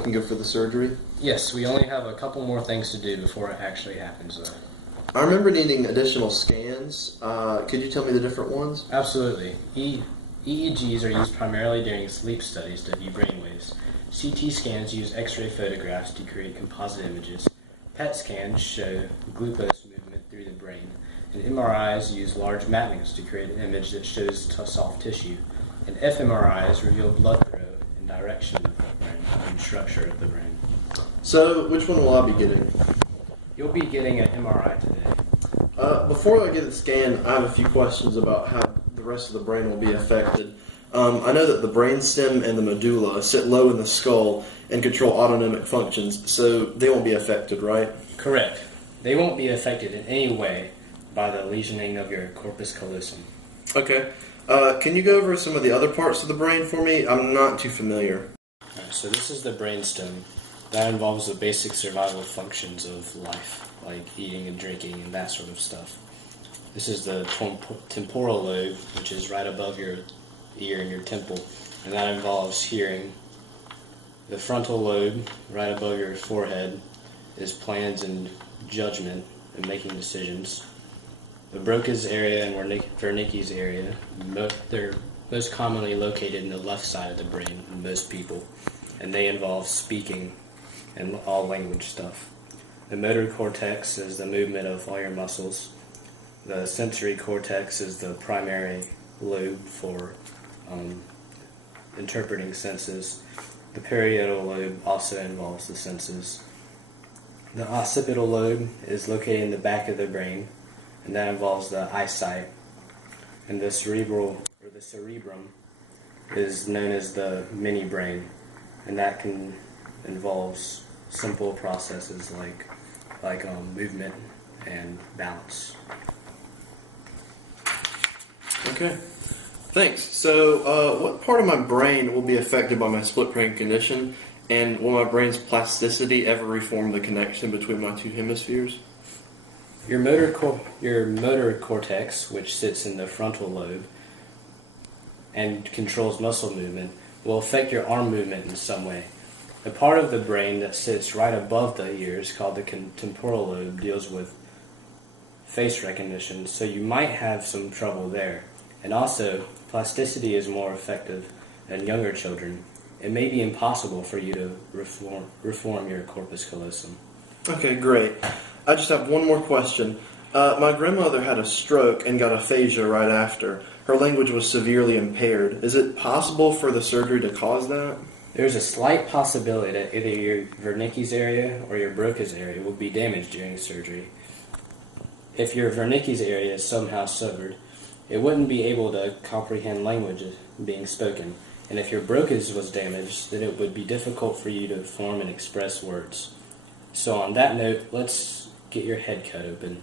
looking good for the surgery? Yes, we only have a couple more things to do before it actually happens, though. I remember needing additional scans. Could you tell me the different ones? Absolutely. EEGs are used primarily during sleep studies to view brainwaves. CT scans use X-ray photographs to create composite images. PET scans show glucose movement through the brain. And MRIs use large mappings to create an image that shows soft tissue. And fMRIs reveal blood flow and direction of the brain and structure of the brain. So, which one will I be getting? You'll be getting an MRI today. Before I get the scan, I have a few questions about how the rest of the brain will be affected. I know that the brainstem and the medulla sit low in the skull and control autonomic functions, so they won't be affected, right? Correct. They won't be affected in any way by the lesioning of your corpus callosum. Okay. Can you go over some of the other parts of the brain for me? I'm not too familiar. Alright, so this is the brainstem. That involves the basic survival functions of life, like eating and drinking and that sort of stuff. This is the temporal lobe, which is right above your ear and your temple, and that involves hearing. The frontal lobe, right above your forehead, is plans and judgment and making decisions. The Broca's area and Wernicke's area, they're most commonly located in the left side of the brain in most people, and they involve speaking and all language stuff. The motor cortex is the movement of all your muscles. The sensory cortex is the primary lobe for interpreting senses. The parietal lobe also involves the senses. The occipital lobe is located in the back of the brain, and that involves the eyesight. And the cerebrum is known as the mini brain, and that involves simple processes like movement and balance. Okay. Thanks. So, what part of my brain will be affected by my split brain condition, and will my brain's plasticity ever reform the connection between my two hemispheres? Your motor cortex, which sits in the frontal lobe and controls muscle movement, will affect your arm movement in some way. The part of the brain that sits right above the ears, called the temporal lobe, deals with face recognition, so you might have some trouble there. And also, plasticity is more effective in younger children. It may be impossible for you to reform your corpus callosum. Okay, great. I just have one more question. My grandmother had a stroke and got aphasia right after. Her language was severely impaired. Is it possible for the surgery to cause that? There's a slight possibility that either your Wernicke's area or your Broca's area will be damaged during surgery. If your Wernicke's area is somehow severed, it wouldn't be able to comprehend language being spoken. And if your Broca's was damaged, then it would be difficult for you to form and express words. So on that note, let's get your head cut open.